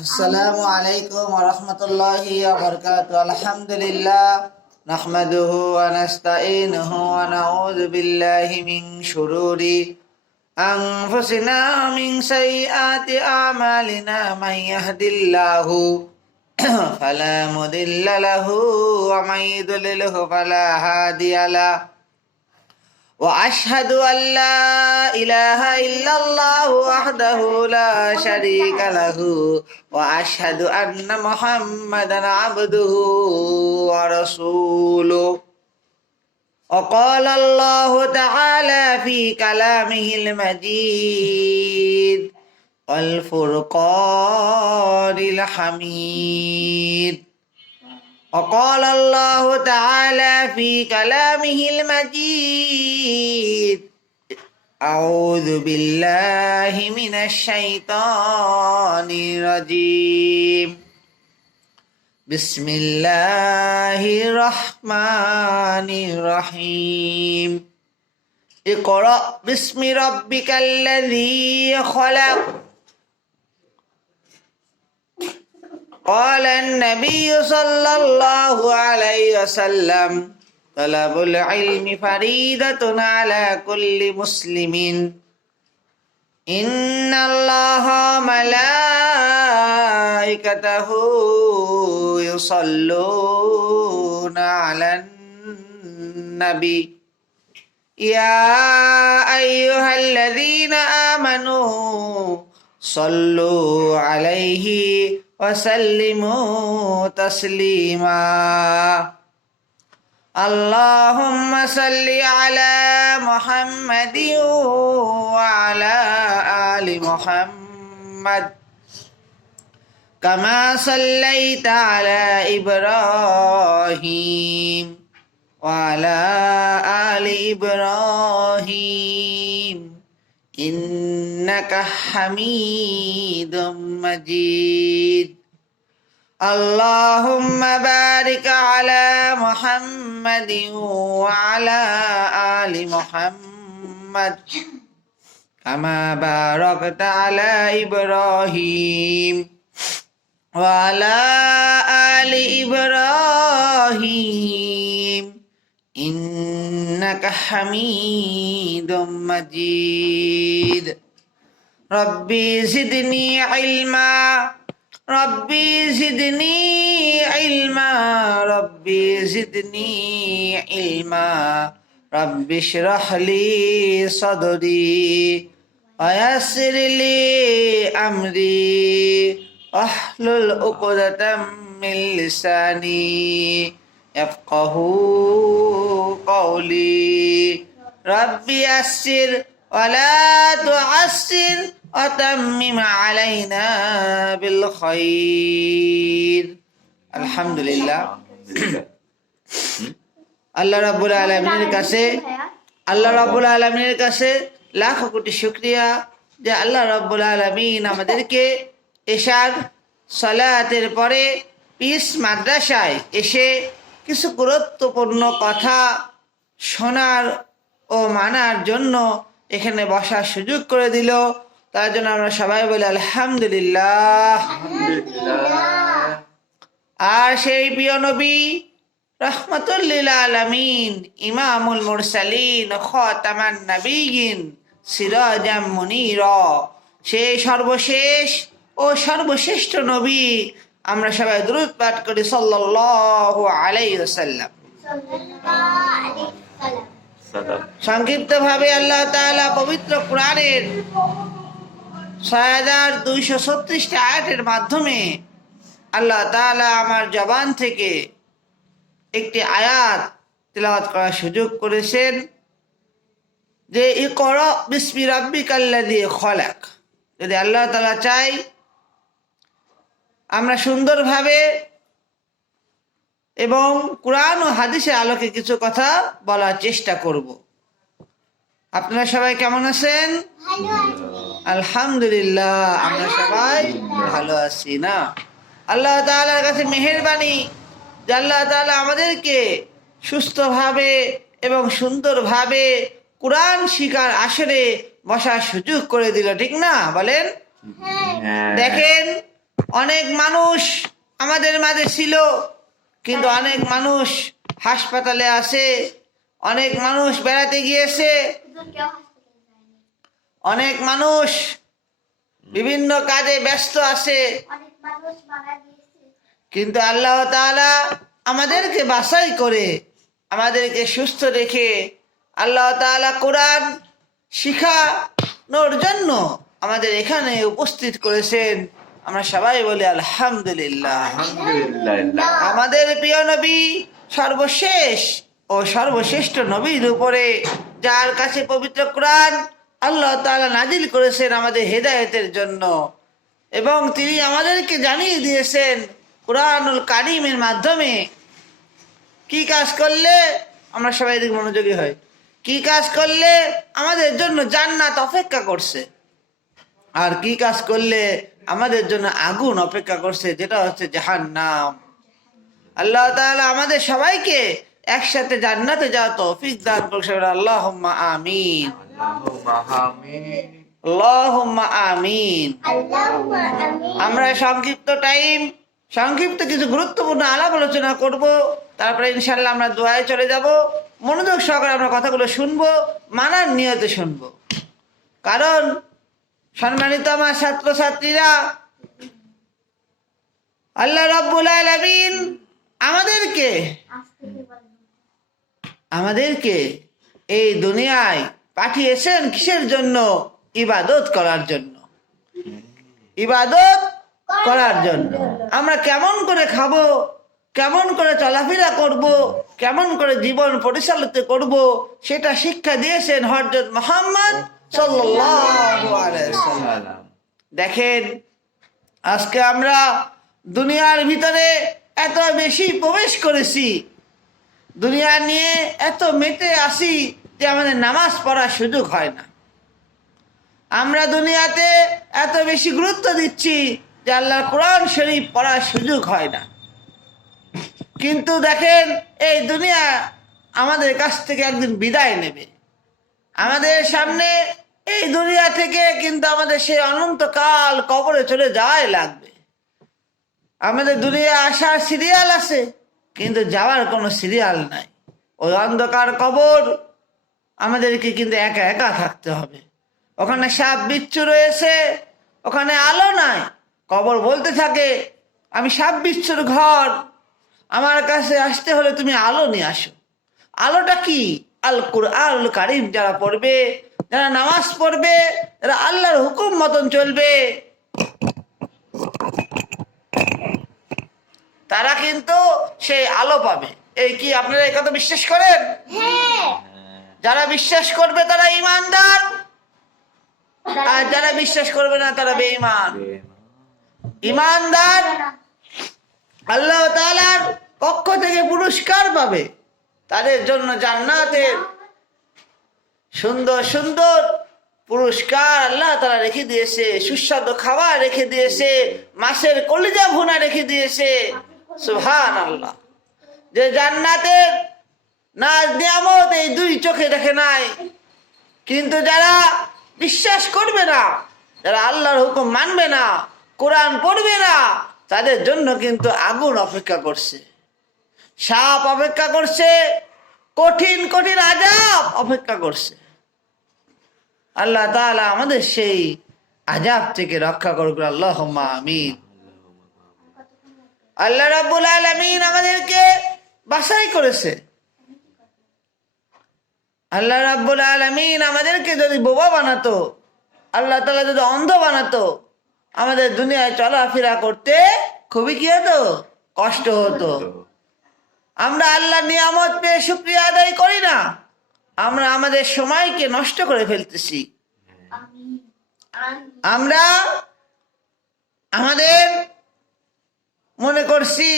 আসসালামু আলাইকুম ওয়া রাহমাতুল্লাহি ওয়া বারাকাতুহু। আলহামদুলিল্লাহ নাহমাদুহু ওয়া নাস্তাঈনুহু ওয়া নাউযু বিল্লাহি মিন শুরুরি আনফুসিনা ওয়া মিন সাইয়্যাতি আমালিনা মান ইয়াহদিল্লাহু ফালা মুদিল্লা লাহু ওয়া মান ইউদ্লিলহু ফালা হাদিয়া লাহু وأشهد أن لا إله إلا الله وحده لا شريك له وأشهد أن محمدا عبده ورسوله وقال الله تعالى في كلامه المجيد والفرقان الحميد وقال الله تعالى في كلامه المجيد أعوذ بالله من الشيطان الرجيم بسم الله الرحمن الرحيم اقرأ باسم ربك الذي خلق قال النبي صلى الله عليه وسلم طلب العلم فريضة على كل مسلم إن الله ملائكته يصلون على النبي يا أيها الذين آمنوا صلوا عليه وسلموا تسليما اللهم صل على محمد وعلى آل محمد كما صليت على إبراهيم وعلى آل إبراهيم إنك حميد مجيد اللهم بارك على محمد وعلى آل محمد كما باركت على إبراهيم وعلى آل إبراهيم إنك حميد مجيد ربي زدني علما ربي زدني علما ربي زدني علما ربي اشرح لي صدري ويسر لي أمري واحلل عقدة من لساني يفقه قولي ربي يسر ولا تعسر وتمم علينا بالخير الحمد لله আল্লাহ রাব্বুল আলামিনের কাছে লাখ কোটি শুকরিয়া যে আল্লাহ রাব্বুল আলামিন আমাদেরকে এশার সালাতের পরে পিস মাদ্রাসায় এসে কিছু গুরুত্বপূর্ণ কথা শোনার ও মানার জন্য এখানে বসার সুযোগ করে দিল। তার জন্য আমরা সবাই বলি আলহামদুলিল্লাহ। আর সেই প্রিয় নবী রাহমাতুল লিল আলামিন ইমামুল মুরসালিন খাতামান নবিয়্যিন সিরাজাম মুনীরা সেই সর্বশেষ ও সর্বশ্রেষ্ঠ নবী আমরা সবাই দুরূদ পাঠ করি সাল্লাল্লাহু আলাইহি ওয়াসাল্লাম। সংক্ষিপ্ত ভাবে আল্লাহ তাআলা পবিত্র কোরআনের ৬২৩৬টা আয়াতের মাধ্যমে আল্লাহ তাআলা আমার জবান থেকে একটি আয়াত তিলাওয়াত করার সুযোগ করেছেন যে ইকরা বিসমি রাব্বিকাল্লাযী খলাক। যদি আল্লাহ তাআলা চাই আমরা সুন্দরভাবে এবং কোরআন ও হাদিসের আলোকে কিছু কথা বলার চেষ্টা করব। আপনারা সবাই কেমন আছেন? আলহামদুলিল্লাহ, আমরা সবাই ভালো আছি না? আল্লাহ তাআলার কাছে মেহেরবানি যে আল্লাহ তাআলা আমাদেরকে সুস্থভাবে এবং সুন্দরভাবে কোরআন শিকার আসরে বসার সুযোগ করে দিল, ঠিক না বলেন? দেখেন অনেক মানুষ আমাদের মাঝে ছিল, কিন্তু অনেক মানুষ হাসপাতালে আছে, অনেক মানুষ বেড়াতে গিয়েছে, অনেক মানুষ বিভিন্ন কাজে ব্যস্ত আছে, কিন্তু আল্লাহ তাআলা আমাদেরকে বাছাই করে আমাদেরকে সুস্থ রেখে আল্লাহ তাআলা কোরআন শিখানোর জন্য আমাদের এখানে উপস্থিত করেছেন। আমরা সবাই বলি আলহামদুলিল্লাহ। আমাদের প্রিয় নবী সর্বশেষ ও সর্বশ্রেষ্ঠ নবীর উপরে, যার কাছে পবিত্র কোরআন আল্লাহ তাআলা নাজিল করেছেন আমাদের হেদায়েতের জন্য, এবং তিনি আমাদেরকে জানিয়ে দিয়েছেন কোরআনুল কারীমের মাধ্যমে কি কাজ করলে আমরা সবাই এদিকে মনোযোগী হই, কি কাজ করলে আমাদের জন্য জান্নাত অপেক্ষা করছে, আর কি কাজ করলে আমাদের জন্য আগুন অপেক্ষা করছে, যেটা হচ্ছে জাহান্নাম। আল্লাহ তাআলা আমাদের সবাইকে একসাথে জান্নাতে যাওয়া তৌফিক দান করুন। আল্লাহুম্মা আমিন, আল্লাহুম্মা আমিন। আমরা সংক্ষিপ্ত কিছু গুরুত্বপূর্ণ আলাপ আলোচনা করব, তারপরে ইনশাআল্লাহ আমরা দোয়ায় চলে যাব। মনোযোগ সহকারে আমরা কথাগুলো শুনবো, মানার নিয়তে শুনবো, কারণ সম্মানিত আমার ছাত্রছাত্রীরা, আল্লাহ রাব্বুল আলামিন আমাদেরকে এই দুনিয়ায় পাঠিয়েছেন কিসের জন্য? ইবাদত করার জন্য, ইবাদত করার জন্য। আমরা কেমন করে খাবো, কেমন করে চলাফেরা করব, কেমন করে জীবন পরিচালিত করব, সেটা শিক্ষা দিয়েছেন হযরত মুহাম্মদ সাল্লাল্লাহু আলাইহি ওয়াসাল্লাম। দেখেন, আজকে আমরা দুনিয়ার ভিতরে এত বেশি প্রবেশ করেছি, দুনিয়া নিয়ে এত মেতে আসি যে আমাদের নামাজ পড়ার সুযোগ হয় না। আমরা দুনিয়াতে এত বেশি গুরুত্ব দিচ্ছি যে আল্লাহর কোরআন শরীফ পড়ার সুযোগ হয় না। কিন্তু দেখেন, এই দুনিয়া আমাদের কাছ থেকে একদিন বিদায় নেবে। আমাদের সামনে এই দুনিয়া থেকে কিন্তু আমাদের সেই অনন্তকাল কবরে চলে যাওয়াই লাগবে। আমাদের দুনিয়া আসার সিরিয়াল আছে, কিন্তু যাওয়ার কোনো সিরিয়াল নাই। ওই অন্ধকার কবর আমাদেরকে কিন্তু একা একা থাকতে হবে। ওখানে সাপ বিচ্ছু রয়েছে, ওখানে আলো নাই। কবর বলতে থাকে, আমি সাপ বিচ্ছুর ঘর, আমার কাছে আসতে হলে তুমি আলো নিয়ে আসো। আলোটা কি? আল কুরআনুল কারীম যারা পড়বে, যারা নামাজ পড়বে, যারা আল্লাহর হুকুম মতন চলবে, তারা কিন্তু সেই আলো পাবে। এই কি আপনারা এই কথা বিশ্বাস করেন? যারা বিশ্বাস করবে তারা ঈমানদার, আর যারা বিশ্বাস করবে না তারা বেঈমান। ঈমানদার আল্লাহ তাআলার পক্ষ থেকে পুরস্কার পাবে, তাদের জন্য জান্নাতের সুন্দর সুন্দর পুরস্কার আল্লাহ তাআলা রেখে দিয়েছে, সুস্বাদু খাবার রেখে দিয়েছে, মাছের কলিজা ভুনা রেখে দিয়েছে। সুবহানাল্লাহ। যে জান্নাতের নাজ নিয়ামত এই দুই চোখে দেখে নাই, কিন্তু যারা বিশ্বাস করবে না, যারা আল্লাহর হুকুম মানবে না, কোরআন পড়বে না, তাদের জন্য কিন্তু আগুন অপেক্ষা করছে, সাপ অপেক্ষা করছে, কঠিন কঠিন আযাব অপেক্ষা করছে। আল্লাহ তাআলা আমাদের সেই আযাব থেকে রক্ষা করুক। আল্লাহুম্মা আমিন। আল্লাহ রাব্বুল আলামিন আমাদেরকে বাছাই করেছে। আল্লাহ রাব্বুল আলামিন আমাদেরকে যদি বোবা বানাতো, আল্লাহ তাআলা যদি অন্ধ বানাতো, আমাদের দুনিয়ায় চলাফেরা করতে খুবই কি হতো? কষ্ট হতো। আমরা আল্লাহর নিয়ামত পেয়ে শুকরিয়া আদায় করি না, আমরা আমাদের সময়কে নষ্ট করে ফেলতেছি। আমরা আমাদের মনে করছি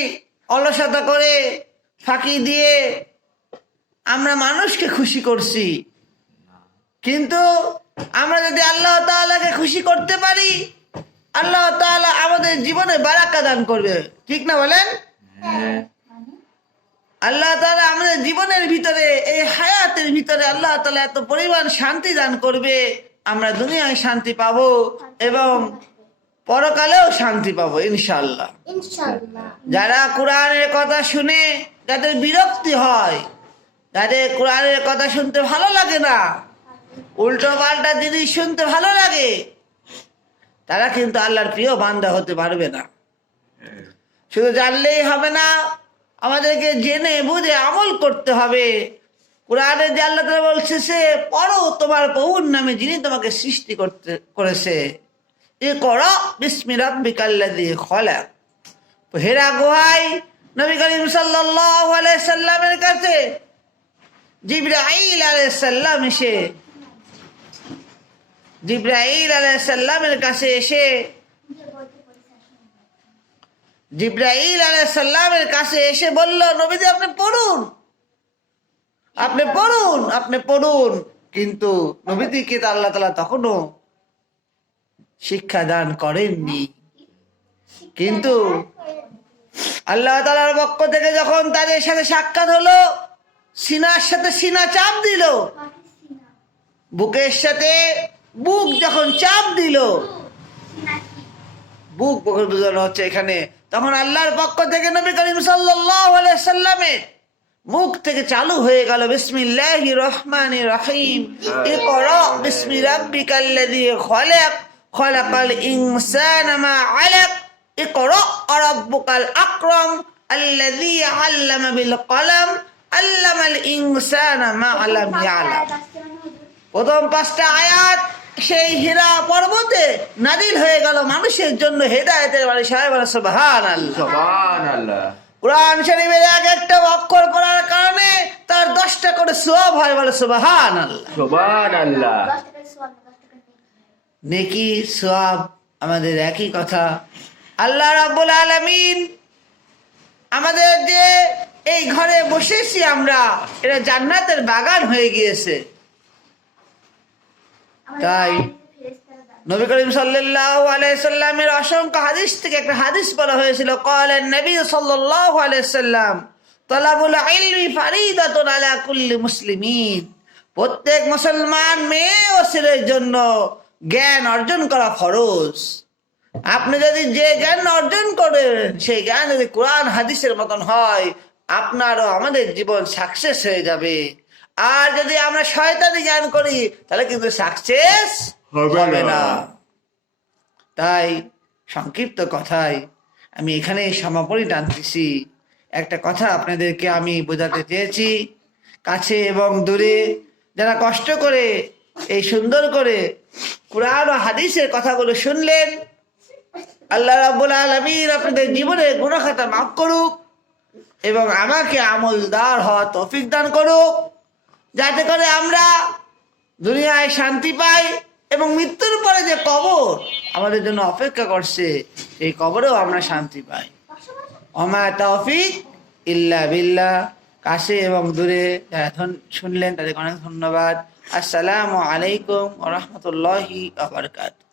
অলসতা করে, ফাঁকি দিয়ে আমরা মানুষকে খুশি করছি। কিন্তু আমরা যদি আল্লাহ তাআলাকে খুশি করতে পারি, আল্লাহ তাআলা আমাদের জীবনে বারাকা দান করবে, ঠিক না বলেন? আল্লাহ তাআলা আমাদের জীবনের ভিতরে, এই হায়াতের ভিতরে আল্লাহ তাআলা এত পরিমাণ শান্তি দান করবে, আমরা দুনিয়ায় শান্তি পাবো এবং পরকালেও শান্তি পাবো ইনশাআল্লাহ। ইনশাআল্লাহ। যারা কোরআনের কথা শুনে যাদের বিরক্তি হয়, যাদের কোরআনের কথা শুনতে ভালো লাগে না, উল্টো পাল্টা জিনিস শুনতে ভালো লাগে, তারা কিন্তু আল্লাহর প্রিয় বান্দা হতে পারবে না। শুধু জানলেই হবে না, আমাদেরকে জেনে বুঝে আমল করতে হবে। কোরআনে যে আল্লাহ তাআলা বলছে সে পড়ো তোমার প্রভুর নামে যিনি তোমাকে সৃষ্টি করেছে। ইকরা বিসমি রাব্বিকাল্লাযী খলাক। হেরা গুহায় নবী করিম সাল্লাল্লাহু আলাইহি সাল্লামের কাছে জিবরাইল আলাইহিস সালাম এসে জিবরাইল আলাইহিস সালামের কাছে এসে জিবরাইল আলাইহিস সালামের কাছে এসে বলল, নবীজি আপনি পড়ুন, আপনি পড়ুন, আপনি পড়ুন। কিন্তু নবীজিকে তো আল্লাহ তাআলা তখনও শিক্ষা দান করেননি। কিন্তু আল্লাহ তাআলার পক্ষ থেকে যখন তাদের সাথে সাক্ষাৎ হলো, সিনার সাথে সিনা চাপ দিল, বুকের সাথে বুক যখন চাপ দিল, বুক বোঝানো হচ্ছে এখানে, তখন আল্লাহর পক্ষ থেকে নবী করিম সাল্লাল্লাহু আলাইহি সাল্লামের মুখ থেকে চালু হয়ে গেল বিসমিল্লাহির রহমানির রহিম। ইকরা বিসমি রাব্বিকাল্লাযী খলাক খলাকাল ইনসানা মা আলাক ইকরা রাব্বুকাল আকরাম আল্লাযী আল্লামা বিল কলম আল্লামাল ইনসানা মা লাম ইয়ালাম। প্রথম 5টা আয়াত সেই হীরা পর্বতে নাজিল হয়ে গেল মানুষের জন্য হেদায়েতের বাণী। সবাই বলে সুবহানাল্লাহ, সুবহানাল্লাহ। কোরআন শরীফের এক একটা অক্ষর পড়ার কারণে তার 10টা করে সওয়াব হয়। বলে সুবহানাল্লাহ, সুবহানাল্লাহ। নেকি সওয়াব আমাদের একই কথা। আল্লাহ রাব্বুল আলামিন আমাদের যে এই ঘরে বসেছি আমরা, এটা জান্নাতের বাগান হয়ে গিয়েছে। তাই নবী করিম সাল্লাল্লাহু আলাইহি সাল্লামের অসংখ্য হাদিস থেকে একটা হাদিস বলা হয়েছিল, ক্বালা নবী সাল্লাল্লাহু আলাইহি সাল্লাম তালাবুল ইলমি ফারিদাতুন আলা কুল্লি মুসলিমিন। প্রত্যেক মুসলমান মেয়ে ও ছেলের জন্য জ্ঞান অর্জন করা ফরজ। আপনি যদি যে জ্ঞান অর্জন করেন সেই জ্ঞান যদি কোরআন হাদিসের মতন হয়, আপনারও আমাদের জীবন সাকসেস হয়ে যাবে। আর যদি আমরা শয়তানি জ্ঞান করি তাহলে কিন্তু সাকসেস হবে না। তাই সংক্ষিপ্ত কথায় আমি এখানে সমাপনী টানতেছি। একটা কথা আপনাদেরকে আমি বোঝাতে চেয়েছি, কাছে এবং দূরে যারা কষ্ট করে এই সুন্দর করে কুরআন ও হাদিসের কথাগুলো শুনলেন, আল্লাহ রাব্বুল আলামিন আপনাদের জীবনের গুনাহ খাতা মাফ করুক এবং আমাকে আমলদার হওয়ার তৌফিক দান করুক, যাতে করে আমরা দুনিয়ায় শান্তি পাই এবং মৃত্যুর পরে যে কবর আমাদের জন্য অপেক্ষা করছে এই কবরেও আমরা শান্তি পাই। ওমা তৌফিক ইল্লা বিল্লাহ। কাছে এবং দূরে যারা শুনলেন তাদেরকে অনেক ধন্যবাদ। আসসালামু আলাইকুম ওয়া রাহমাতুল্লাহি ওয়া বারাকাতুহু।